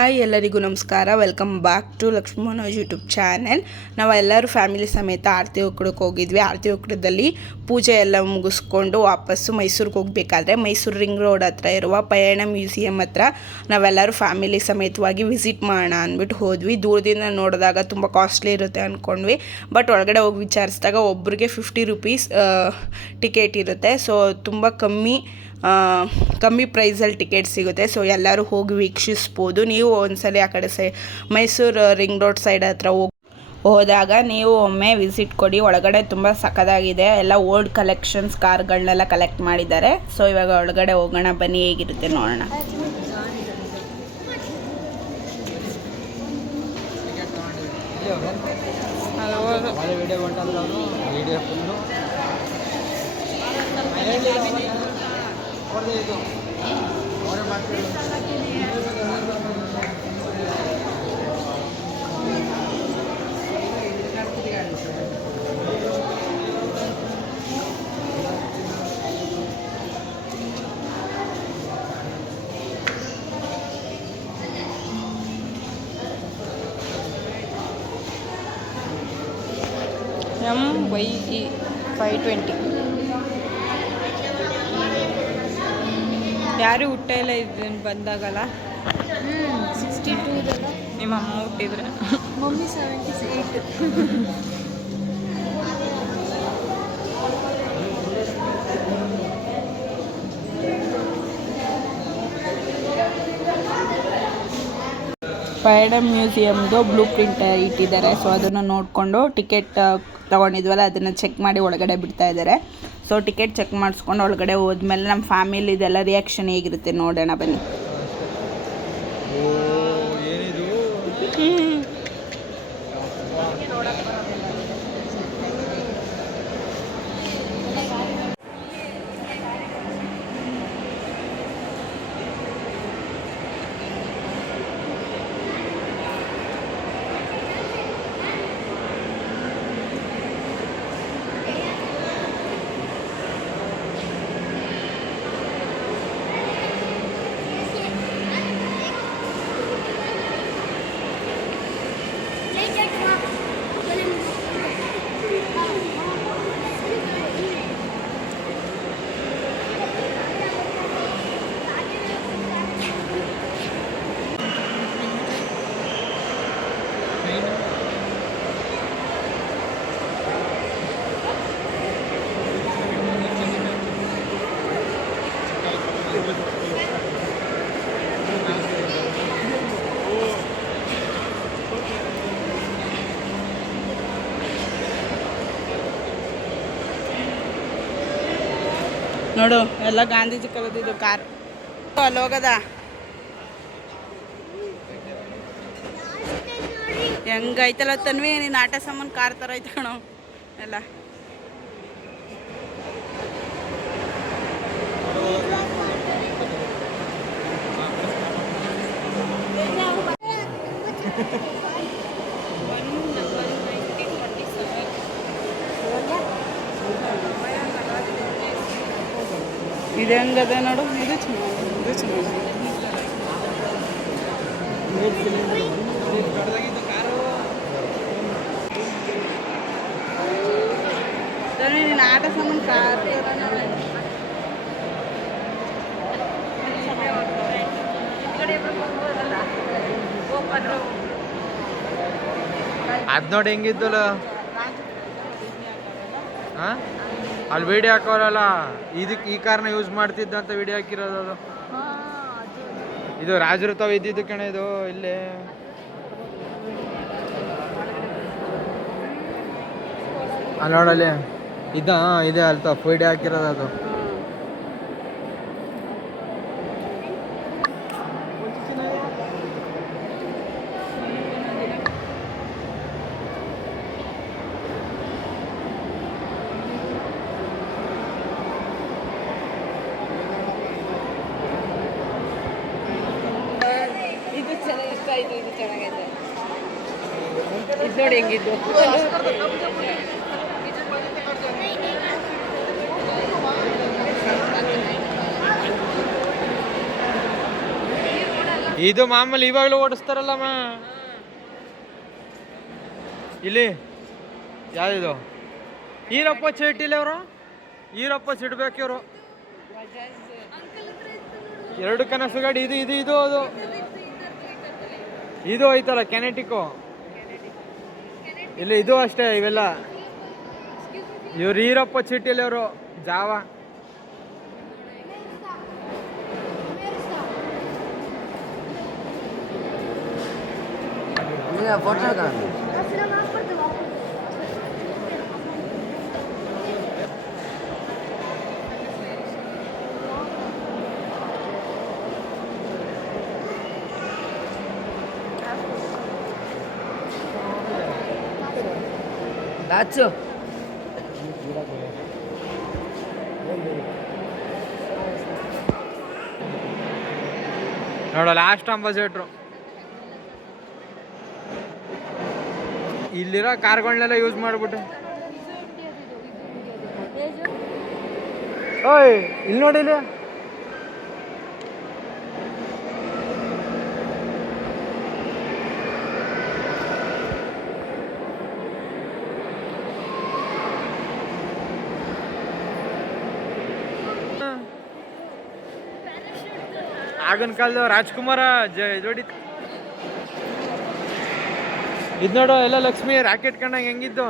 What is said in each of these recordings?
Hi ಎಲ್ಲರಿಗೂ ನಮಸ್ಕಾರ. Welcome back to Lakshmi Manoj YouTube channel. ನಾವೆಲ್ಲರೂ ಫ್ಯಾಮಿಲಿ ಸಮೇತ ಆರತಿ ಉಕ್ಕಡಕ್ಕೆ ಹೋಗಿದ್ವಿ. ಆರತಿ ಉಕ್ಕಡದಲ್ಲಿ ಪೂಜೆ ಎಲ್ಲ ಮುಗಿಸ್ಕೊಂಡು ವಾಪಸ್ಸು ಮೈಸೂರಿಗೆ ಹೋಗಬೇಕಾದ್ರೆ ಮೈಸೂರು ರಿಂಗ್ ರೋಡ್ ಹತ್ರ ಇರುವ ಪಯಣ ಮ್ಯೂಸಿಯಂ ಹತ್ರ ನಾವೆಲ್ಲರೂ ಫ್ಯಾಮಿಲಿ ಸಮೇತವಾಗಿ ವಿಸಿಟ್ ಮಾಡೋಣ ಅಂದ್ಬಿಟ್ಟು ಹೋದ್ವಿ. ದೂರದಿಂದ ನೋಡಿದಾಗ ತುಂಬ ಕಾಸ್ಟ್ಲಿ ಇರುತ್ತೆ ಅಂದ್ಕೊಂಡ್ವಿ. ಬಟ್ ಒಳಗಡೆ ಹೋಗಿ ವಿಚಾರಿಸಿದಾಗ ಒಬ್ಬರಿಗೆ 50 ರೂಪೀಸ್ ಟಿಕೆಟ್ ಇರುತ್ತೆ. ಸೊ ತುಂಬ ಕಮ್ಮಿ ಪ್ರೈಸಲ್ಲಿ ಟಿಕೆಟ್ ಸಿಗುತ್ತೆ. ಸೊ ಎಲ್ಲರೂ ಹೋಗಿ ವೀಕ್ಷಿಸ್ಬೋದು. ನೀವು ಒಂದ್ಸಲ ಆ ಕಡೆ ಮೈಸೂರು ರಿಂಗ್ ರೋಡ್ ಸೈಡ್ ಹತ್ರ ಹೋದಾಗ ನೀವು ಒಮ್ಮೆ ವಿಸಿಟ್ ಕೊಡಿ. ಒಳಗಡೆ ತುಂಬ ಸಖತ್ತಾಗಿದೆ. ಎಲ್ಲ ಓಲ್ಡ್ ಕಲೆಕ್ಷನ್ಸ್ ಕಾರ್ಗಳನ್ನೆಲ್ಲ ಕಲೆಕ್ಟ್ ಮಾಡಿದ್ದಾರೆ. ಸೊ ಇವಾಗ ಒಳಗಡೆ ಹೋಗೋಣ, ಬನ್ನಿ ಹೇಗಿರುತ್ತೆ ನೋಡೋಣ. MYE 520 ಯಾರು ಹುಟ್ಟ ಎಲ್ಲ ಇದ್ದೇನೆ ಬಂದಾಗಲ್ಲ. 62 ನಿಮ್ಮ ಅಮ್ಮ ಹುಟ್ಟಿದ್ರೆ ಮಮ್ಮಿ 78. ಪಯಣ ಮ್ಯೂಸಿಯಮ್ದು ಬ್ಲೂ ಪ್ರಿಂಟ್ ಇಟ್ಟಿದ್ದಾರೆ. ಸೊ ಅದನ್ನು ನೋಡಿಕೊಂಡು ಟಿಕೆಟ್ ತೊಗೊಂಡಿದ್ವಲ್ಲ ಅದನ್ನು ಚೆಕ್ ಮಾಡಿ ಒಳಗಡೆ ಬಿಡ್ತಾ ಇದ್ದಾರೆ. ಸೊ ಟಿಕೆಟ್ ಚೆಕ್ ಮಾಡಿಸ್ಕೊಂಡು ಒಳಗಡೆ ಹೋದ್ಮೇಲೆ ನಮ್ಮ ಫ್ಯಾಮಿಲಿದೆಲ್ಲ ರಿಯಾಕ್ಷನ್ ಹೇಗಿರುತ್ತೆ ನೋಡೋಣ ಬನ್ನಿ. ನೋಡು ಎಲ್ಲ ಗಾಂಧೀಜಿ ಕಲಿತಿದ್ದು ಕಾರ್ ಅಲ್ಲಿ ಹೋಗದ ಹೆಂಗೈತಲ್ಲ ತನ್ವಿ. ನೀನು ಆಟ ಸಾಮಾನು ಕಾರ್ ಥರ ಐತೆ ಕಣೋ ಎಲ್ಲ. ಇದು ಹೆಂಗದೆ ನೋಡು, ಇದು ಚೆನ್ನಾಗಿದೆ. ನೀನು ಆಟ ಸಾಮಾನು ಕಾರ್ ಅದು ನೋಡಿ ಹೆಂಗಿದ್ದಲ್ಲ. ಹಾಂ ಅಲ್ಲಿ ವಿಡಿಯೋ ಹಾಕೋರಲ್ಲ, ಇದಕ್ಕೆ ಈ ಕಾರ್ನ ಯೂಸ್ ಮಾಡ್ತಿದ್ದ ಅಂತ ವಿಡಿಯೋ ಹಾಕಿರೋದು. ಅದು ಇದು ರಾಜರು ತಾವು ಇದ್ದಿದ್ದು ಕಣ. ಇದು ಇಲ್ಲೇ ಅಲ್ಲಿ ನೋಡಲ್ಲಿ ಇದೆ ಅಲ್ತ ವಿಡಿಯೋ ಹಾಕಿರೋದು. ಅದು ಇದು ಚೆನ್ನಾಗೈತೆ. ಇದು ನೋಡಿ ಹೆಂಗಿದ್ದು. ಇದು ಮಾಮೂಲಿ ಇವಾಗಲೂ ಓಡಿಸ್ತಾರಲ್ಲಮ್ಮ ಇಲ್ಲಿ. ಯಾವ್ದು ಈರಪ್ಪ ಚೇಟಿಲಿ ಅವರು, ಈರಪ್ಪ ಸಿಡ್ಬೇಕು ಇವರು. ಎರಡು ಕನಸು ಗಾಡಿ ಇದು ಇದು ಇದು ಅದು ಇದು ಐತಲ್ಲ ಕೆನೆಟಿಕೋ. ಇಲ್ಲಿ ಇದು ಅಷ್ಟೇ ಇವೆಲ್ಲ. ಇವ್ರು ಈರಪ್ಪ ಚೀಟಿಲಿ ಅವರು ಜಾವ. Bacio. ನೋಡೋ ಲಾಸ್ಟ್ ಅಂಬಾಸಿಡರು. ಇಲ್ಲಿರೋ ಕಾರ್ಗಳನ್ನೆಲ್ಲ ಯೂಸ್ ಮಾಡ್ಬಿಟ್ಟು. ಓಯ್ ಇಲ್ಲಿ ನೋಡಿ ಇಲ್ಲಿ. ಆಗಿನ ಕಾಲದ ರಾಜ್ಕುಮಾರ ಜೋಡಿ ಇದು ನೋಡು. ಎಲ್ಲ ಲಕ್ಷ್ಮಿ ರಾಕೆಟ್ ಕಂಡಂಗೆ ಹೆಂಗಿದ್ದು,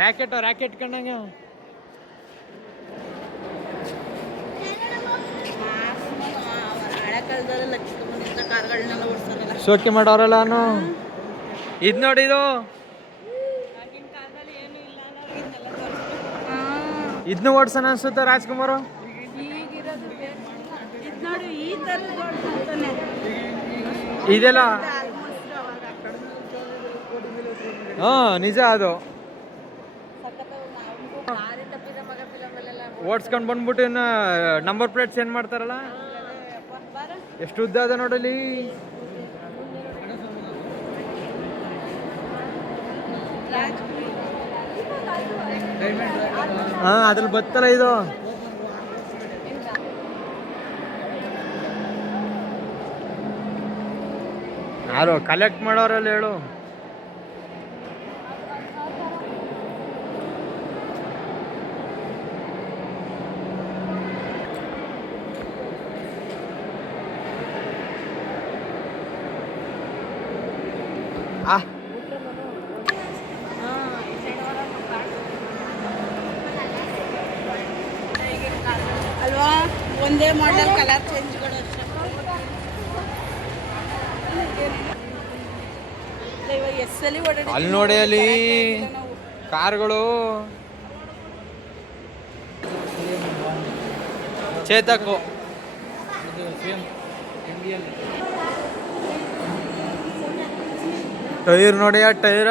ರಾಕೆಟ್ ಕಂಡಂಗೆ. ಶೋಕಿ ಮಾಡೋರಲ್ಲ ನಾನು. ಇದು ನೋಡಿ, ಇದು ಇದನ್ನ ಓಡ್ಸೋಣ ಅನ್ಸುತ್ತೆ ರಾಜ್ಕುಮಾರ್. ಇದೆಲ್ಲ ಹಾ ನಿಜ. ಅದು ಓಡ್ಸ್ಕೊಂಡ್ ಬಂದ್ಬಿಟ್ಟು ಇನ್ನು ನಂಬರ್ ಪ್ಲೇಟ್ ಚೇಂಜ್ ಮಾಡ್ತಾರಲ್ಲ. ಎಷ್ಟು ಉದ್ದ ಅದ ನೋಡಲಿ. ಹಾ ಅದ್ರಲ್ಲಿ ಬತ್ತಲ್ಲ ಇದು. ಯಾರು ಕಲೆಕ್ಟ್ ಮಾಡೋರಲ್ಲಿ ಹೇಳು. ಅಲ್ವಾ, ಒಂದೇ ಮಾಡೆಲ್ ಕಲರ್ ಚೇಂಜ್ಗಳು ಅಷ್ಟೇ. ಅಲ್ಲಿ ನೋಡಿ, ಅಲ್ಲಿ ಕಾರ್ಗಳು. ಚೇತಕು ಟೈರ್ ನೋಡಿ. ಆ ಟೈರ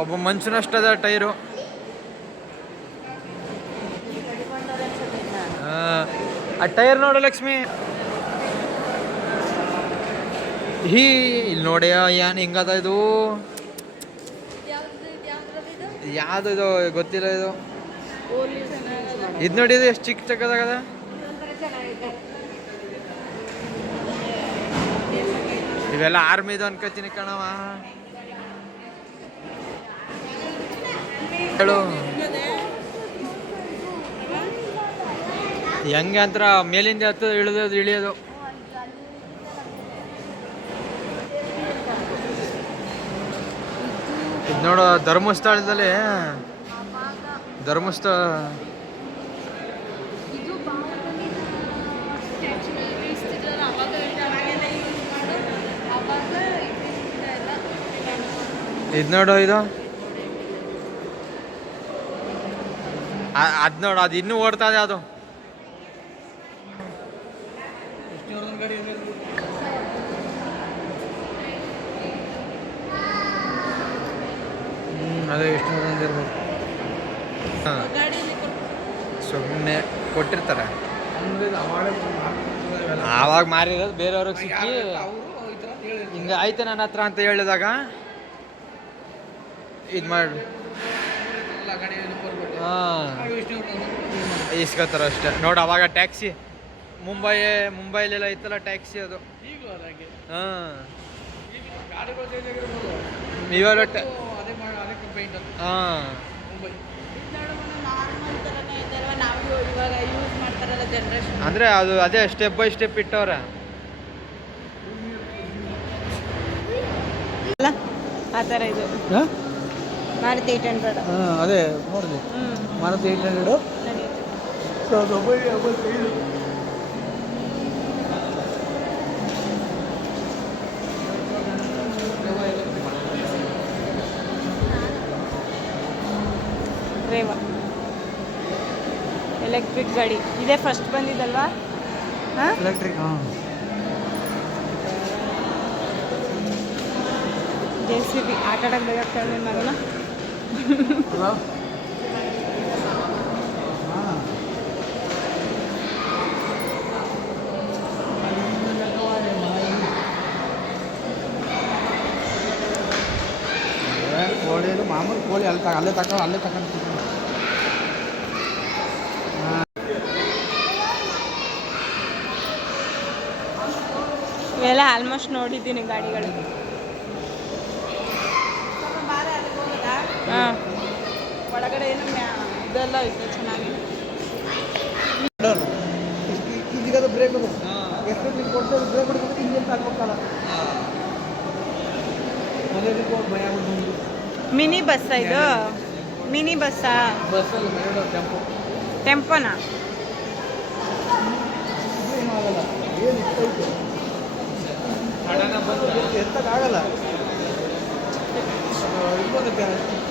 ಒಬ್ಬ ಮನುಷ್ಯನಷ್ಟದ ಟೈರು. ಆ ಟೈರ್ ನೋಡು ಲಕ್ಷ್ಮಿ. ಇಲ್ಲಿ ನೋಡಿ ಏನ್ ಹಿಂಗದ ಇದು. ಯಾವ್ದು ಇದು ಗೊತ್ತಿಲ್ಲ. ಇದು ನೋಡಿ, ಇದು ಎಷ್ಟು ಚಿಕ್ಕ ಚಕ್ಕದಾಗದ. ಇವೆಲ್ಲ ಆರ್ಮಿದು ಅನ್ಕೋತೀನಿ ಕಣವ. ಹೇಳು ಹೆಂಗೆ ಅಂತ ಮೇಲಿಂದ ಹತ್ತು ಇಳಿಯೋದು. ಇದು ನೋಡು, ಧರ್ಮಸ್ಥಳದಲ್ಲಿ ಧರ್ಮಸ್ಥಳ ಇದು ನೋಡು. ಇದು ಅದು ನೋಡು, ಅದು ಇನ್ನೂ ಓಡ್ತಾ ಇದೆ. ಅದು ಅದೇ ಎಷ್ಟು ಇರ್ಬೇಕು. ಸುಮ್ಮನೆ ಕೊಟ್ಟಿರ್ತಾರೆ. ಆವಾಗ ಮಾರಿರೋದು ಬೇರೆಯವ್ರಿಗೆ ಸಿಕ್ಕಿ ಹಿಂಗೆ ಆಯ್ತು ನನ್ನ ಹತ್ರ ಅಂತ ಹೇಳಿದಾಗ ಇದು ಮಾಡಿ ಹಾಂ ಇಸ್ಕೊತಾರೆ ಅಷ್ಟೇ. ನೋಡಿ ಅವಾಗ ಟ್ಯಾಕ್ಸಿ ಮುಂಬೈಲೆಲ್ಲ ಐತಲ್ಲ ಟ್ಯಾಕ್ಸಿ ಅದು. ಹಾಂ ಇವಾಗ ಹಾಂ ನಾವು ಇವಾಗ ಯೂಸ್ ಮಾಡ್ತಾರಲ್ಲ ಜನ್ರೇಷನ್. ಅಂದರೆ ಅದು ಅದೇ ಸ್ಟೆಪ್ ಬೈ ಸ್ಟೆಪ್ ಇಟ್ಟವ್ರೆ. ಅಲ್ಲ ಆ ಥರ ಇದು ಮಾರುತಿ 800. ಅದೇ ನೋಡಿದೆ ಮಾರುತಿ 800 1995. ರೇವಾ ಎಲೆಕ್ಟ್ರಿಕ್ ಗಾಡಿ ಇದೇ ಫಸ್ಟ್ ಬಂದಿದ್ದಲ್ವಾ? ಹಾಂ ಎಲೆಕ್ಟ್ರಿಕ್. ಹಾಂ JCB ಆಟ ಆಡಕ್ಕೆ ಬೇಕಾಗ್ತಾಳೆ ನನ್ನ ಮಗನ. ಕೋಳಿ ಮಾಮೂಲಿ ಕೋಳಿ ಅಲ್ಲೇ ತಗೊಂಡು ಇವೆಲ್ಲ ಆಲ್ಮೋಸ್ಟ್ ನೋಡಿದ್ದೀನಿ ಗಾಡಿಗಳು. ಹಾಂ ಒಳಗಡೆ ಏನು ಇದೆಲ್ಲ ಐತೆ ಚೆನ್ನಾಗಿ. ಇದೀಗದು ಬ್ರೇಕ್ ಅದು ಎಷ್ಟು ನೀವು ಕೊಡ್ತೇವೆ ಬ್ರೇಕ್ ಹೊಡ್ಬೇಕು ಇಂಜಿನ್ ಹಾಕ್ಬೇಕಲ್ಲ ಮನೆಯಲ್ಲಿ ಭಯ ಆಗ್ಬಿಟ್ಟು ಮಿನಿ ಬಸ್ಸಾ ಇದು? ಮಿನಿ ಬಸ್ಸಾ? ಬಸ್ಸಲ್ಲಿ ಟೆಂಪೋ ಟೆಂಪೋನಾ? ಏನು ಆಗಲ್ಲ ಏನು ಇಷ್ಟೈತೆ ಎತ್ತಕ್ಕಾಗಲ್ಲ. ಇದು ಬಂದೈತೆ ಚಿಕ್ಕ